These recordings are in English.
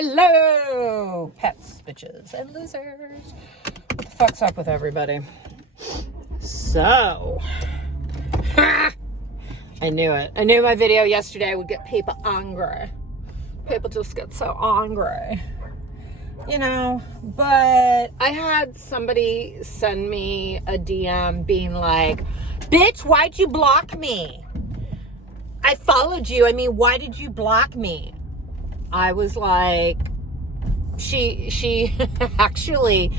Hello, pets, bitches, and losers. What the fuck's up with everybody? So, I knew it. I knew my video yesterday would get people angry. People just get so angry. You know, but I had somebody send me a DM being like, bitch, why'd you block me? I followed you. I mean, why did you block me? I was like, she actually,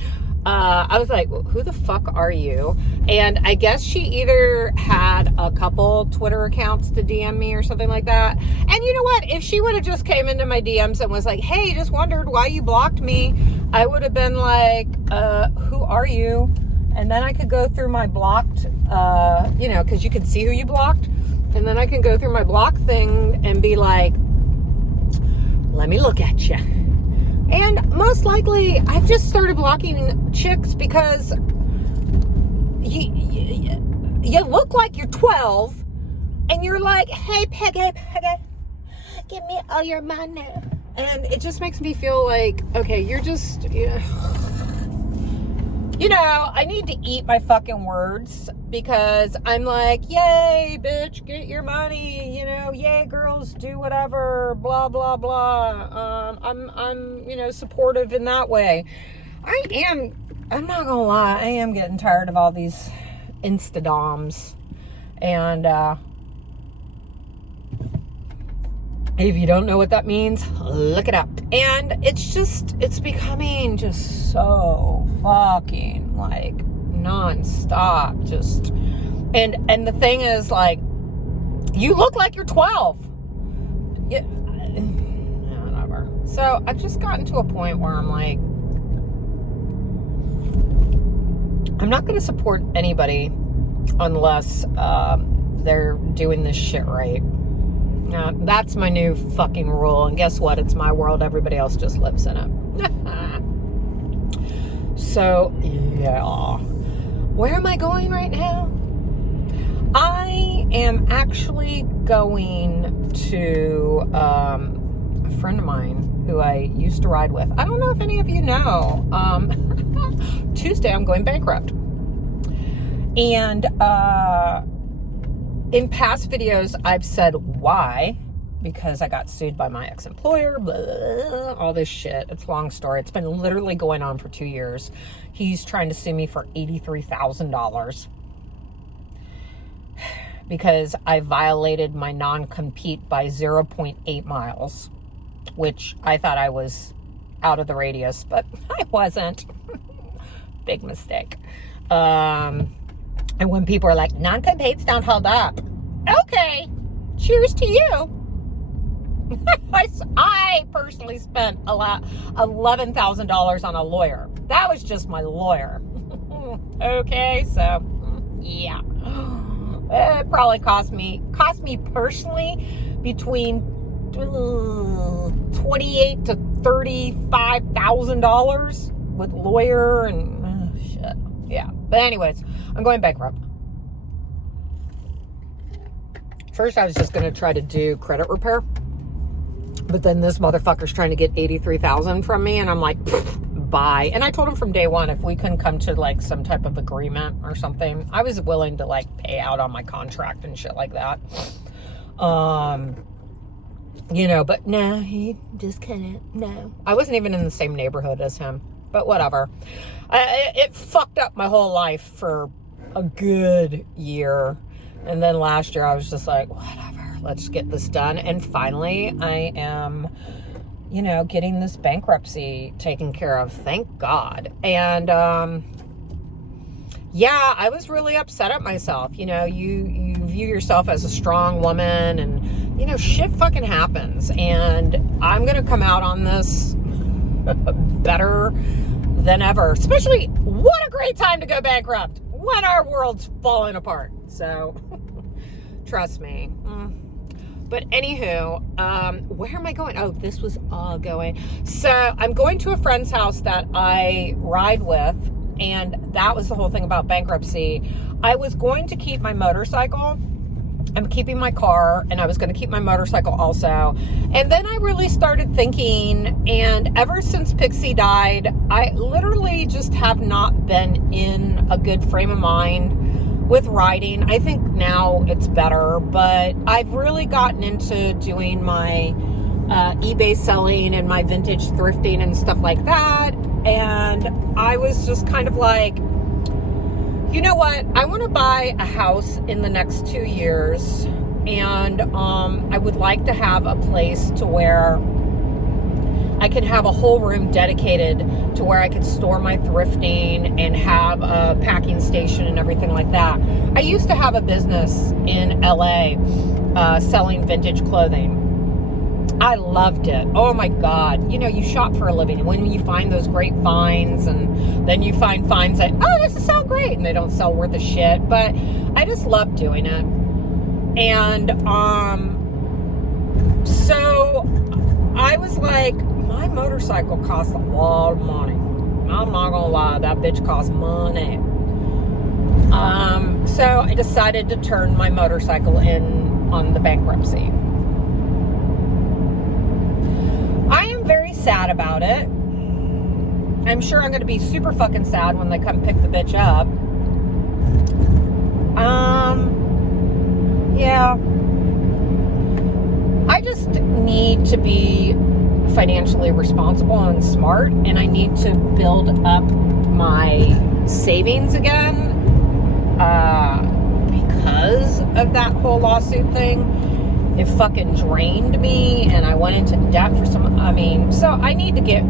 I was like, who the fuck are you? And I guess she either had a couple Twitter accounts to DM me or something like that. And you know what? If she would have just came into my DMs and was like, hey, just wondered why you blocked me, I would have been like, who are you? And then I could go through my blocked, you know, because you can see who you blocked. And then I can go through my block thing and be like, let me look at you. And most likely, I've just started blocking chicks because you look like you're 12 and you're like, hey, Peggy, give me all your money. And it just makes me feel like, okay, you're just, you know, I need to eat my fucking words because I'm like, yay, bitch, get your money, you know, yay, girls, do whatever, blah, blah, blah. I'm, you know, supportive in that way. I'm not gonna lie, I am getting tired of all these Instadoms. And, if you don't know what that means, look it up. And it's becoming just so fucking like nonstop. Just, and the thing is, like, you look like you're 12. Yeah, whatever. So I've just gotten to a point where I'm like, I'm not going to support anybody unless they're doing this shit right. That's my new fucking rule. And guess what? It's my world. Everybody else just lives in it. So, yeah. Where am I going right now? I am actually going to a friend of mine who I used to ride with. I don't know if any of you know. Tuesday, I'm going bankrupt. And, in past videos, I've said why, because I got sued by my ex-employer, blah, all this shit. It's a long story. It's been literally going on for 2 years. He's trying to sue me for $83,000 because I violated my non-compete by 0.8 miles, which I thought I was out of the radius, but I wasn't. Big mistake. And when people are like, non-competes don't hold up. Okay, cheers to you. I personally spent $11,000 on a lawyer. That was just my lawyer. Okay, so yeah. It probably cost me personally between $28,000 to $35,000 with lawyer and shit. Yeah. But anyways, I'm going bankrupt. First, I was just going to try to do credit repair. But then this motherfucker's trying to get $83,000 from me. And I'm like, bye. And I told him from day one, if we couldn't come to like some type of agreement or something, I was willing to like pay out on my contract and shit like that. You know, but no, he just couldn't. No. I wasn't even in the same neighborhood as him. But whatever. It fucked up my whole life for a good year. And then last year I was just like, whatever, let's get this done. And finally I am, you know, getting this bankruptcy taken care of. Thank God. And, yeah, I was really upset at myself. You know, you view yourself as a strong woman and, you know, shit fucking happens. And I'm going to come out on this better than ever. Especially, what a great time to go bankrupt when our world's falling apart. So, trust me. But anywho, where am I going? Oh, this was all going. So, I'm going to a friend's house that I ride with. And that was the whole thing about bankruptcy. I was going to keep my motorcycle I'm keeping my car, and I was going to keep my motorcycle also. And then I really started thinking, and ever since Pixie died, I literally just have not been in a good frame of mind with riding. I think now it's better, but I've really gotten into doing my eBay selling and my vintage thrifting and stuff like that. And I was just kind of like, you know what? I want to buy a house in the next 2 years, and I would like to have a place to where I can have a whole room dedicated to where I could store my thrifting and have a packing station and everything like that. I used to have a business in LA selling vintage clothing. I loved it. Oh my God. You know, you shop for a living. When you find those great finds, and then you find finds that, oh, this is so great, and they don't sell worth a shit. But I just love doing it. And so I was like, my motorcycle costs a lot of money. I'm not gonna lie, that bitch costs money. So I decided to turn my motorcycle in on the bankruptcy. I am very sad about it. I'm sure I'm going to be super fucking sad when they come pick the bitch up. Yeah. I just need to be financially responsible and smart, and I need to build up my savings again because of that whole lawsuit thing. It fucking drained me, and I went into debt for so I need to get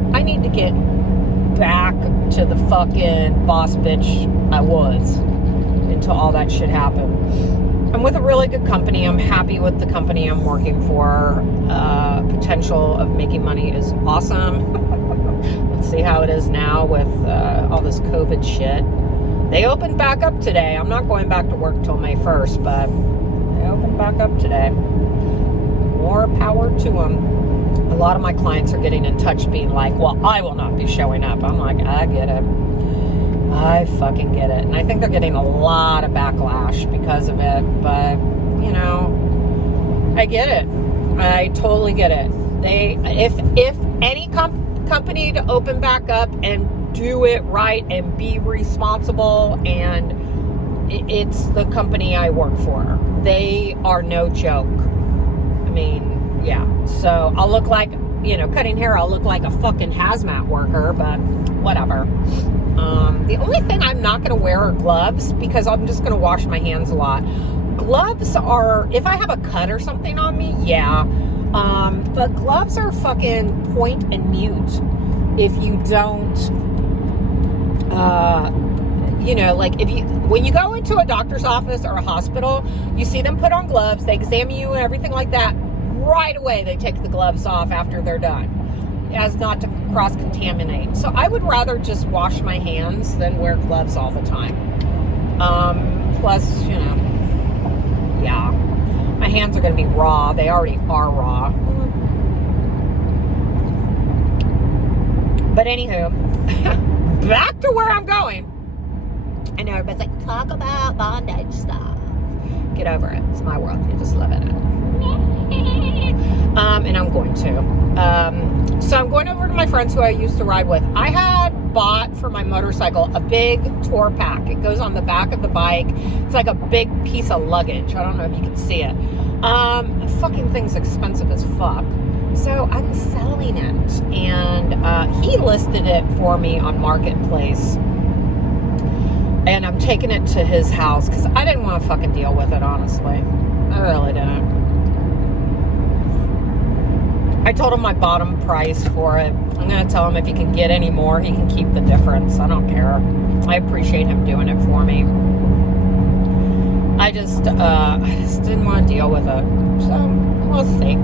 back to the fucking boss bitch I was until all that shit happened. I'm with a really good company. I'm happy with the company I'm working for. Potential of making money is awesome. Let's see how it is now with all this COVID shit. They opened back up today. I'm not going back to work till May 1st, but they opened back up today. More power to them. A lot of my clients are getting in touch being like, well, I will not be showing up. I'm like, I get it. I fucking get it. And I think they're getting a lot of backlash because of it. But, you know, I get it. I totally get it. If any company to open back up and do it right and be responsible, and it's the company I work for. They are no joke. I mean, yeah. So I'll look like, cutting hair, I'll look like a fucking hazmat worker, but whatever. The only thing I'm not going to wear are gloves, because I'm just going to wash my hands a lot. Gloves are, if I have a cut or something on me, yeah. But gloves are fucking point and mute if you don't, when you go into a doctor's office or a hospital, you see them put on gloves, they examine you and everything like that. Right away, they take the gloves off after they're done, as not to cross-contaminate. So I would rather just wash my hands than wear gloves all the time. Plus, yeah, my hands are going to be raw. They already are raw. But anywho, back to where I'm going. I know everybody's like, talk about bondage stuff. Get over it. It's my world. You just live in it. And I'm going to. So I'm going over to my friends who I used to ride with. I had bought for my motorcycle a big tour pack. It goes on the back of the bike. It's like a big piece of luggage. I don't know if you can see it. The fucking thing's expensive as fuck. So I'm selling it. And he listed it for me on Marketplace. And I'm taking it to his house because I didn't want to fucking deal with it, honestly. I really didn't. I told him my bottom price for it. I'm going to tell him if he can get any more, he can keep the difference. I don't care. I appreciate him doing it for me. I just didn't want to deal with it. So, we'll see.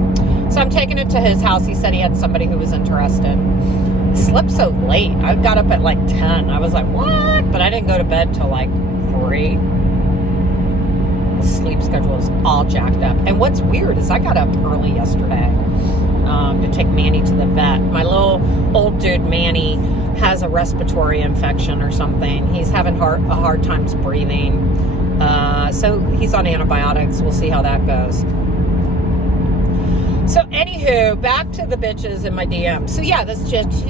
So I'm taking it to his house. He said he had somebody who was interested. I slept so late. I got up at like 10. I was like, what? But I didn't go to bed till like 3. The sleep schedule is all jacked up. And what's weird is I got up early yesterday to take Manny to the vet. My little old dude, Manny, has a respiratory infection or something. He's having a hard time breathing. So he's on antibiotics. We'll see how that goes. So anywho, back to the bitches in my DM. So yeah, this just,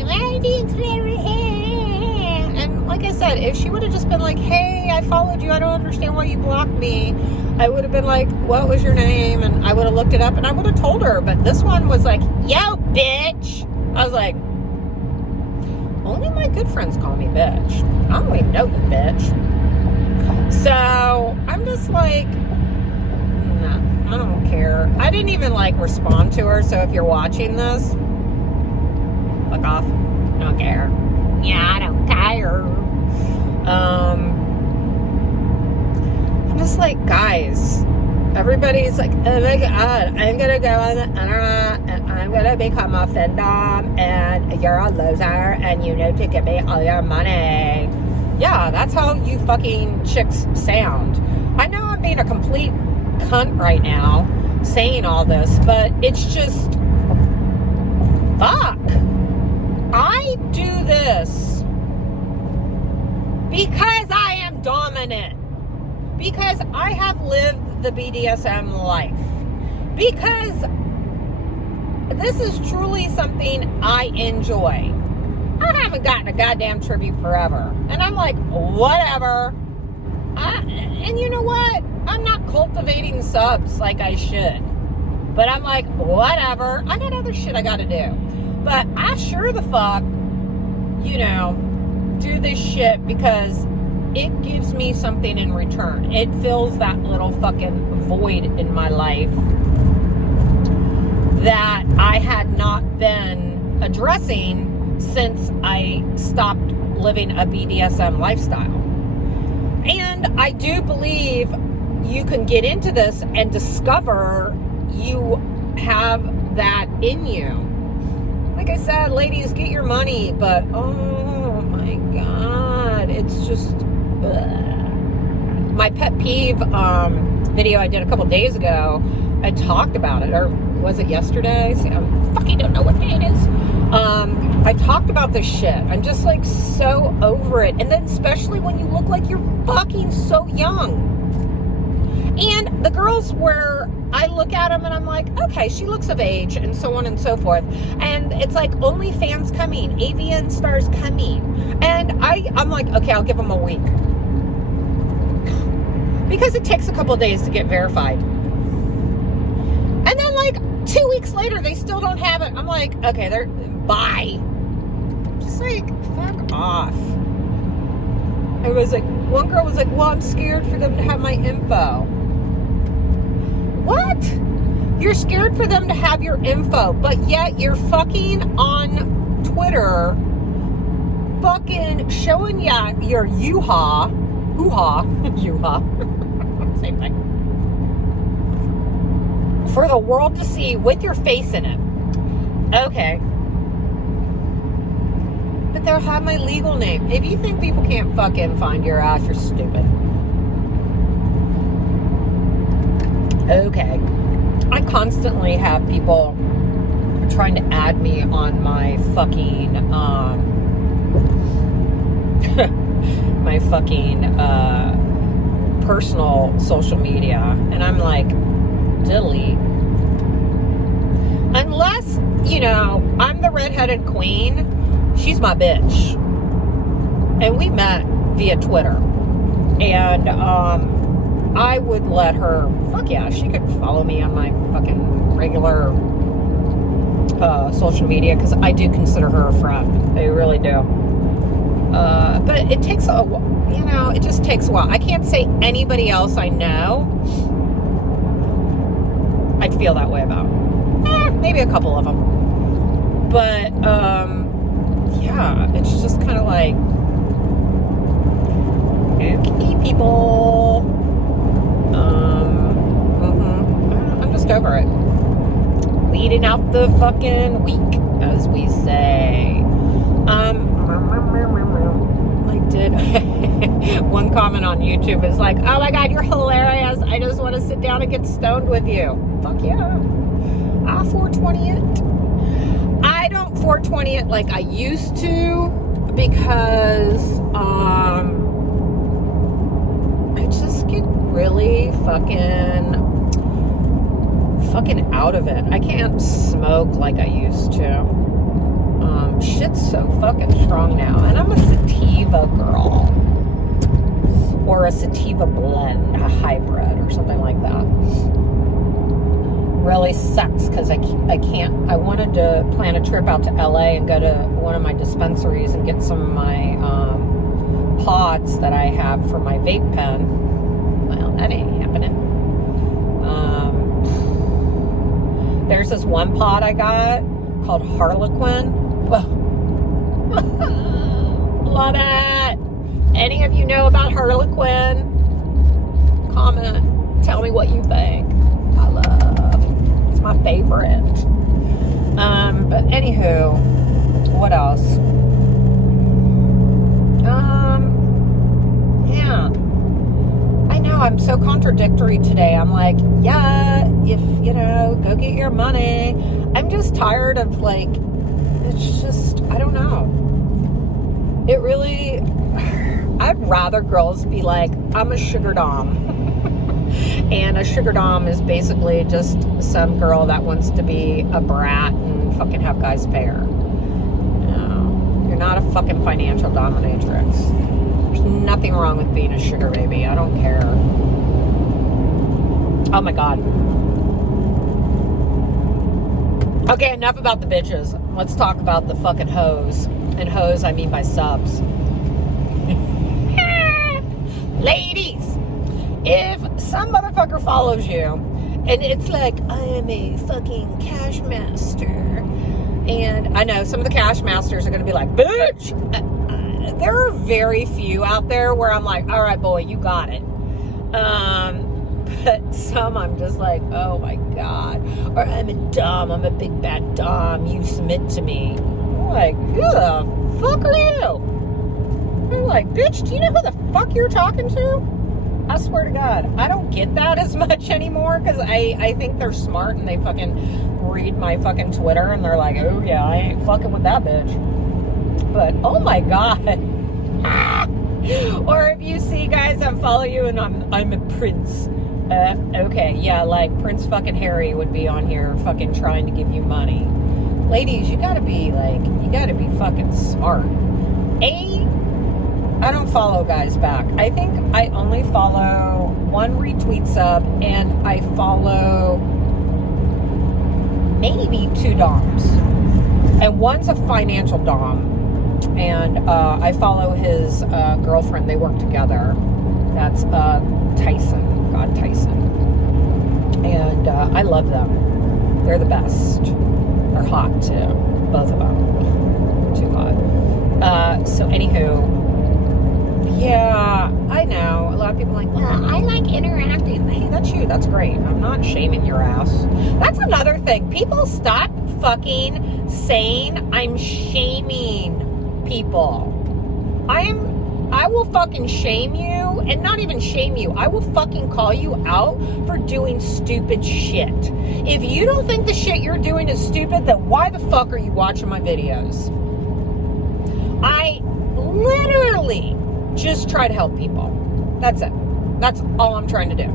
and like I said, if she would have just been like, hey, I followed you, I don't understand why you blocked me, I would have been like, what was your name? And I would have looked it up and I would have told her. But this one was like, yo, bitch. I was like, only my good friends call me bitch. I don't even know you, bitch. So I'm just like, nah, I don't care. I didn't even like respond to her. So if you're watching this, fuck off. I don't care. Yeah, I don't care. I'm just like, guys, everybody's like, oh my God, I'm gonna go on the internet and I'm gonna become a Femdom and you're a loser and you need to give me all your money. Yeah, that's how you fucking chicks sound. I know I'm being a complete cunt right now saying all this, but it's just, fuck. I do this because I am dominant. Because I have lived the BDSM life. Because this is truly something I enjoy. I haven't gotten a goddamn tribute forever. And I'm like, whatever. And you know what? I'm not cultivating subs like I should. But I'm like, whatever. I got other shit I gotta do. But I sure the fuck, you know, do this shit because it gives me something in return. It fills that little fucking void in my life that I had not been addressing since I stopped living a BDSM lifestyle. And I do believe you can get into this and discover you have that in you. Like I said, ladies, get your money, but oh my God, it's just my pet peeve video I did a couple days ago. I talked about it, or was it yesterday? See, I fucking don't know what day it is. I talked about this shit. I'm just like so over it. And then especially when you look like you're fucking so young. And the girls where I look at them and I'm like, okay, she looks of age and so on and so forth. And it's like OnlyFans coming, AVN stars coming. And I'm like, okay, I'll give them a week. Because it takes a couple of days to get verified. And then like 2 weeks later, they still don't have it. I'm like, okay, bye. Just like, fuck off. I was like, one girl was like, well, I'm scared for them to have my info. What? You're scared for them to have your info, but yet you're fucking on Twitter fucking showing your hoo-ha, hoo-ha, same thing, for the world to see with your face in it. Okay. But they'll have my legal name. If you think people can't fucking find your ass, you're stupid. Okay. I constantly have people trying to add me on my fucking, my fucking, personal social media. And I'm like, delete. Unless, you know, I'm the redheaded queen. She's my bitch. And we met via Twitter. And, I would let her, fuck yeah, she could follow me on my fucking regular social media, because I do consider her a friend. I really do. But it takes a while, you know, it just takes a while. I can't say anybody else I know I'd feel that way about. Maybe a couple of them. But, yeah, it's just kind of like, okay, people. I'm just over it. Weeding out the fucking week, as we say. I did one comment on YouTube is like, oh my God, you're hilarious. I just want to sit down and get stoned with you. Fuck yeah. I 420 it. I don't 420 it like I used to, because I just get really fucking out of it. I can't smoke like I used to. Shit's so fucking strong now. And I'm a sativa girl. Or a sativa blend, a hybrid or something like that. Really sucks because I can't. I wanted to plan a trip out to LA and go to one of my dispensaries and get some of my pods that I have for my vape pen. Well, that ain't happening. There's this one pod I got called Harlequin. Love it. Any of you know about Harlequin? Comment. Tell me what you think. I love. It's my favorite. But anywho, what else? Yeah. I know I'm so contradictory today. I'm like, yeah, if go get your money. I'm just tired of it's just, I don't know. It really, I'd rather girls be like, I'm a sugar dom. And a sugar dom is basically just some girl that wants to be a brat and fucking have guys pay her. No, you're not a fucking financial dominatrix. There's nothing wrong with being a sugar baby. I don't care. Oh my God. Okay, enough about the bitches. Let's talk about the fucking hoes. And hoes, I mean by subs. Ladies, if some motherfucker follows you and it's like, I am a fucking cash master, and I know some of the cash masters are going to be like, bitch, there are very few out there where I'm like, all right, boy, you got it. But some I'm just like, oh my God. Or I'm a dom, I'm a big bad dom, you submit to me. I'm like, who the fuck are you? I'm like, bitch, do you know who the fuck you're talking to? I swear to God, I don't get that as much anymore because I think they're smart and they fucking read my fucking Twitter and they're like, oh yeah, I ain't fucking with that bitch. But oh my God. Or if you see guys that follow you and I'm a prince. Okay, yeah, like Prince fucking Harry would be on here fucking trying to give you money. Ladies, you gotta be fucking smart. I don't follow guys back. I think I only follow one retweet sub and I follow maybe 2 doms. And one's a financial dom. And I follow his girlfriend. They work together. That's Tyson. God, Tyson. And I love them. They're the best. They're hot too. Both of them. Too hot. So anywho, yeah, I know. A lot of people are like, well, I like interacting. Hey, that's you. That's great. I'm not shaming your ass. That's another thing. People stop fucking saying I'm shaming people. I will fucking shame you, and not even shame you. I will fucking call you out for doing stupid shit. If you don't think the shit you're doing is stupid, then why the fuck are you watching my videos? I literally just try to help people. That's it. That's all I'm trying to do.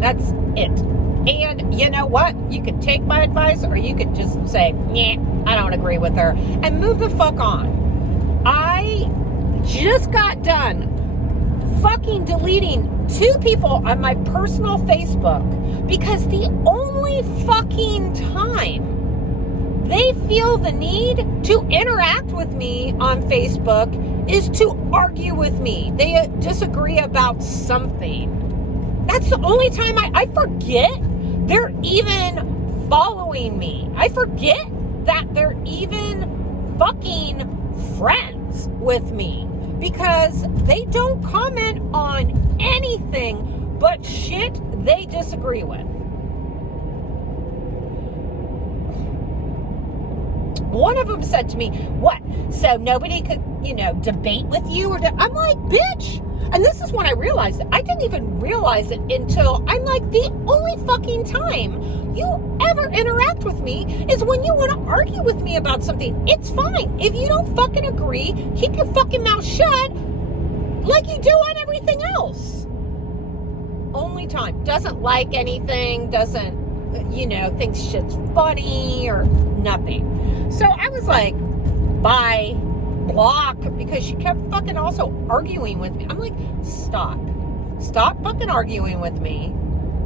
That's it. And you know what? You could take my advice or you could just say, nah, I don't agree with her, and move the fuck on. I just got done fucking deleting 2 people on my personal Facebook because the only fucking time they feel the need to interact with me on Facebook is to argue with me. They disagree about something. That's the only time I forget they're even following me. I forget that they're even fucking friends with me because they don't comment on anything but shit they disagree with. One of them said to me, what? So nobody could, debate with you? I'm like, bitch. And this is when I realized it. I didn't even realize it until I'm like, the only fucking time you ever interact with me is when you want to argue with me about something. It's fine. If you don't fucking agree, keep your fucking mouth shut like you do on everything else. only time. Doesn't like anything, doesn't, you know, thinks shit's funny or nothing. So I was like, bye, block, because she kept fucking also arguing with me. I'm like, stop fucking arguing with me.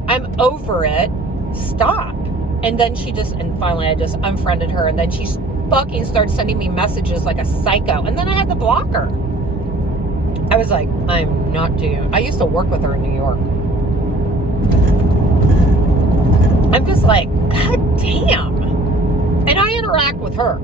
I'm over it. Stop. And then and finally I just unfriended her, and then she fucking started sending me messages like a psycho, and then I had to block her. I was like, I'm not doing. I used to work with her in New York. I'm just like, God damn. And I interact with her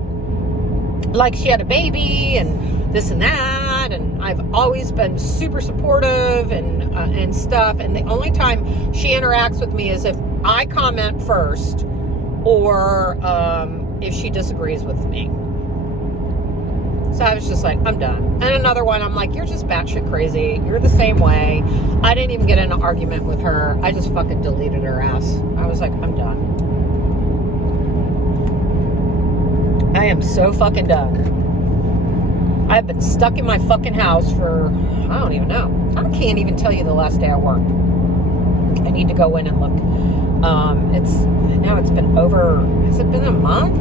like she had a baby and this and that, and I've always been super supportive and stuff. And the only time she interacts with me is if I comment first, or if she disagrees with me. So I was just like, I'm done. And another one, I'm like, you're just batshit crazy. You're the same way. I didn't even get in an argument with her. I just fucking deleted her ass. I was like, I'm done. I am so fucking done. I've been stuck in my fucking house for, I don't even know. I can't even tell you the last day I worked. I need to go in and look. It's been over, has it been a month?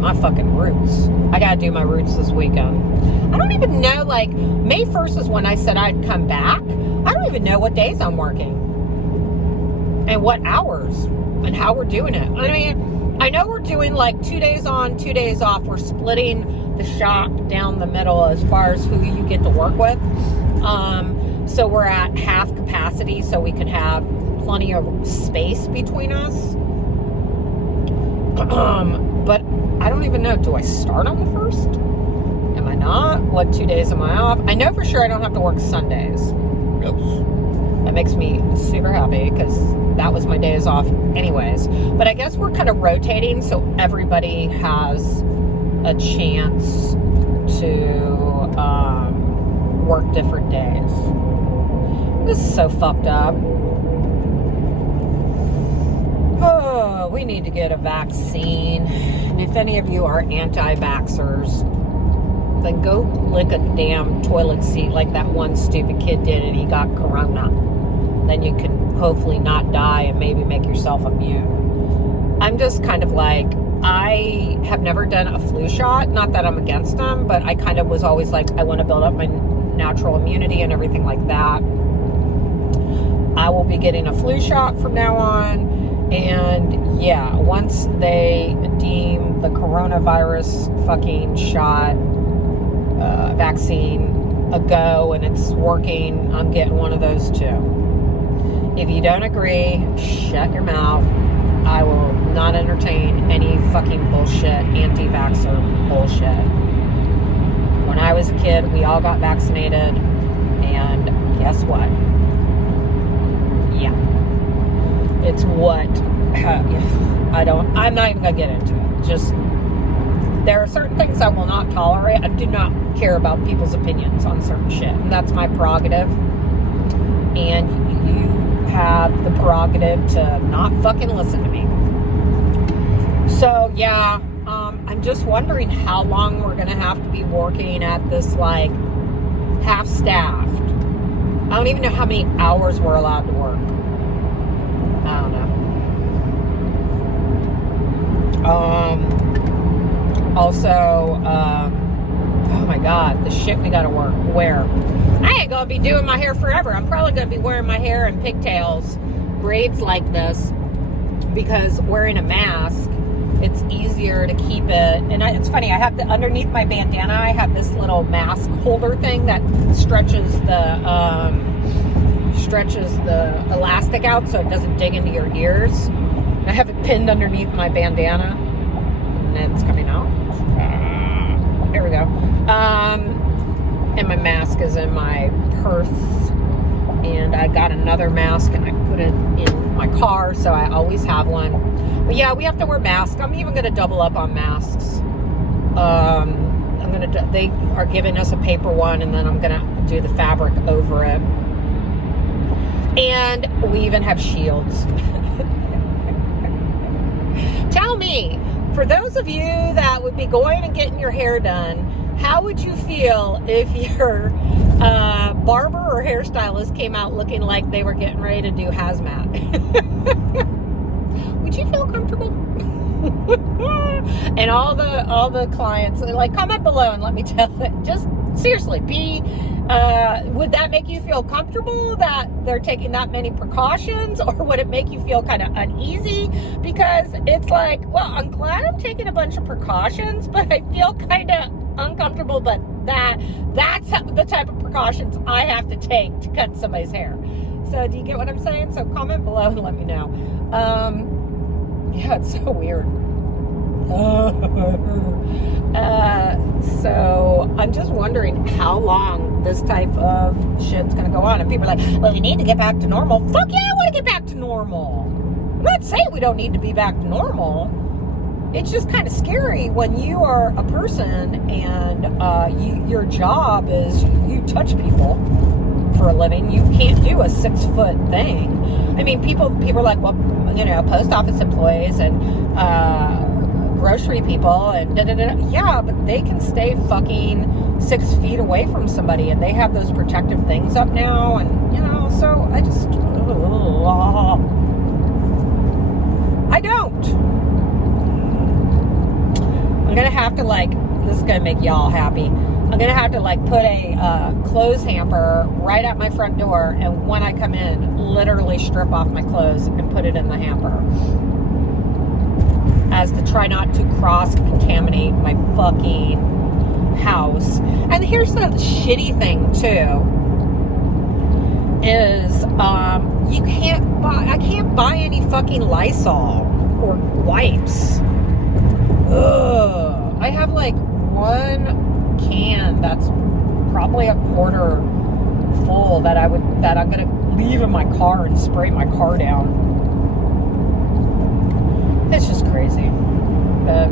My fucking roots. I gotta do my roots this weekend. I don't even know, like, May 1st is when I said I'd come back. I don't even know what days I'm working. And what hours. And how we're doing it. I mean, I know we're doing like 2 days on, 2 days off. We're splitting the shop down the middle as far as who you get to work with. So we're at half capacity so we can have plenty of space between us. But I don't even know. Do I start on the 1st? Am I not? What 2 days am I off? I know for sure I don't have to work Sundays. That makes me super happy because that was my days off anyways. But I guess we're kind of rotating so everybody has a chance to work different days. This is so fucked up. Oh, we need to get a vaccine. And if any of you are anti-vaxxers, then go lick a damn toilet seat like that one stupid kid did and he got corona. Then you can hopefully not die and maybe make yourself immune. I'm just kind of like, I have never done a flu shot. Not that I'm against them, but I kind of was always like, I want to build up my natural immunity and everything like that. I will be getting a flu shot from now on. And yeah, once they deem the coronavirus fucking shot vaccine a go and it's working, I'm getting one of those too. If you don't agree, shut your mouth. I will not entertain any fucking bullshit, anti-vaxxer bullshit. When I was a kid, we all got vaccinated, and guess what? Yeah. It's what, I'm not even going to get into it. Just, there are certain things I will not tolerate. I do not care about people's opinions on certain shit, and that's my prerogative. And you have the prerogative to not fucking listen to me. So, yeah, I'm just wondering how long we're going to have to be working at this, like, half-staffed. I don't even know how many hours we're allowed to work. I don't know. Also, oh my God, the shit we gotta wear. I ain't gonna be doing my hair forever. I'm probably gonna be wearing my hair in pigtails, braids like this, because wearing a mask, it's easier to keep it. And it's funny, I have underneath my bandana, I have this little mask holder thing that stretches the elastic out so it doesn't dig into your ears. I have it pinned underneath my bandana, and it's coming out. Here we go. And my mask is in my purse, and I got another mask and I put it in my car, so I always have one. But yeah, we have to wear masks. I'm even going to double up on masks. They are giving us a paper one, and then I'm going to do the fabric over it. And we even have shields. Tell me, for those of you that would be going and getting your hair done, how would you feel if your barber or hairstylist came out looking like they were getting ready to do hazmat. Would you feel comfortable? And all the clients, like, comment below and let me tell it. Just seriously, would that make you feel comfortable that they're taking that many precautions, or would it make you feel kind of uneasy? Because it's like, well, I'm glad I'm taking a bunch of precautions, but I feel kind of uncomfortable. But that's the type of precautions I have to take to cut somebody's hair. So do you get what I'm saying? So comment below and let me know. Yeah, it's so weird. So I'm just wondering how long this type of shit's gonna go on. And people are like, well, we need to get back to normal. Fuck yeah, I want to get back to normal. I'm not saying we don't need to be back to normal. It's just kind of scary when you are a person and your job is you touch people for a living. You can't do a 6-foot thing. I mean, people are like, well, you know, post office employees and grocery people and yeah, but they can stay fucking 6 feet away from somebody, and they have those protective things up now, and you know, so I don't. I'm gonna have to, like, this is gonna make y'all happy. I'm gonna have to, like, put a clothes hamper right at my front door, and when I come in, literally strip off my clothes and put it in the hamper, as to try not to cross-contaminate my fucking house. And here's the shitty thing too, is I can't buy any fucking Lysol or wipes. Ugh. I have like one can that's probably a quarter full that I'm gonna leave in my car and spray my car down. It's just crazy. But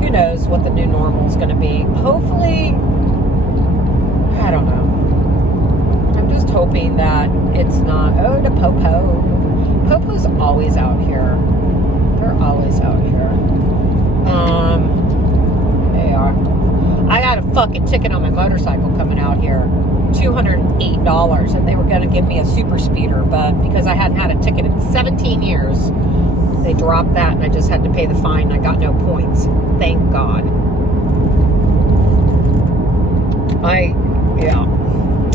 who knows what the new normal is going to be. Hopefully, I don't know. I'm just hoping that it's not, oh, the Popo. Popo's always out here. They're always out here. They are. I got a fucking ticket on my motorcycle coming out here. $208, and they were going to give me a super speeder, but because I hadn't had a ticket in 17 years, they dropped that, and I just had to pay the fine. I got no points. Thank God. Yeah.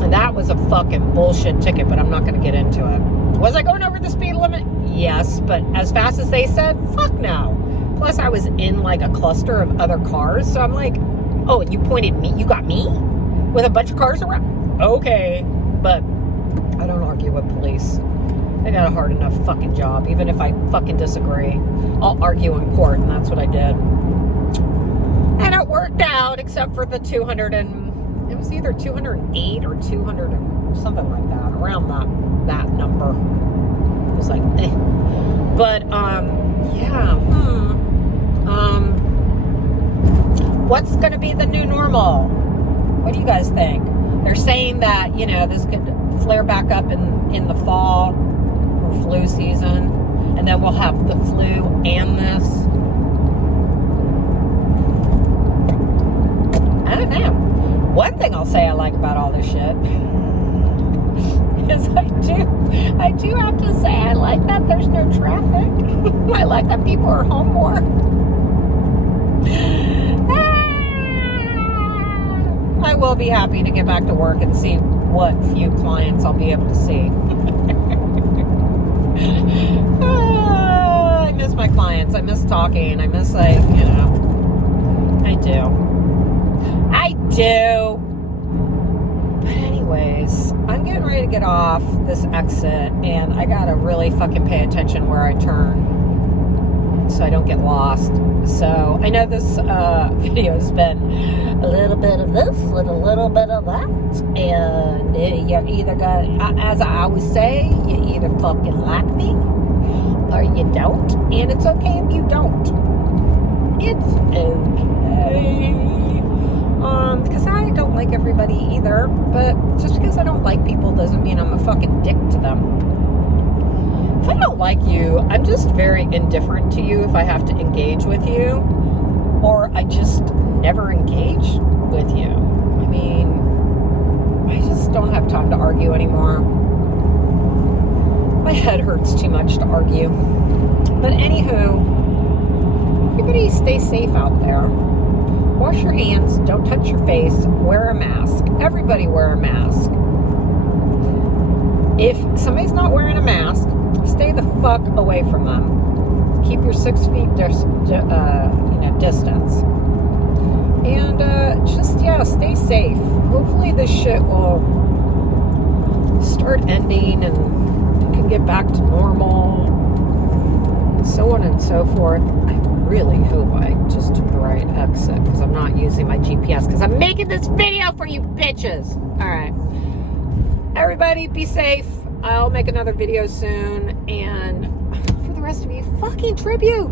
And that was a fucking bullshit ticket, but I'm not going to get into it. Was I going over the speed limit? Yes, but as fast as they said, fuck no. Plus, I was in, like, a cluster of other cars, so I'm like, oh, and you pointed me? You got me? With a bunch of cars around? Okay. But I don't argue with police. They got a hard enough fucking job. Even if I fucking disagree, I'll argue in court, and that's what I did. And it worked out, except for the 200 and... It was either 208 or 200 and something like that. Around that number. It was like, eh. But, yeah. What's going to be the new normal? What do you guys think? They're saying that, you know, this could flare back up in the fall for flu season, and then we'll have the flu and this. I don't know. One thing I'll say I like about all this shit is I do have to say I like that there's no traffic. I like that people are home more. I will be happy to get back to work and see what few clients I'll be able to see. I miss my clients. I miss talking. I miss, like, you know. I do. But anyways, I'm getting ready to get off this exit, and I gotta really fucking pay attention where I turn so I don't get lost. So I know this video has been a little bit of this and a little bit of that, and you're either gonna, as I always say, you either fucking like me or you don't, and it's okay if you don't. It's okay. Because I don't like everybody either, but just because I don't like people doesn't mean I'm a fucking dick to them. If I don't like you, I'm just very indifferent to you if I have to engage with you, or I just never engage with you. I mean, I just don't have time to argue anymore. My head hurts too much to argue. But anywho, everybody stay safe out there. Wash your hands, don't touch your face, wear a mask. Everybody wear a mask. If somebody's not wearing a mask, stay the fuck away from them. Keep your 6 feet distance. And stay safe. Hopefully this shit will start ending and we can get back to normal and so on and so forth. I really hope I just took the right exit because I'm not using my GPS because I'm making this video for you bitches. All right. Everybody be safe. I'll make another video soon. And for the rest of you, fucking tribute.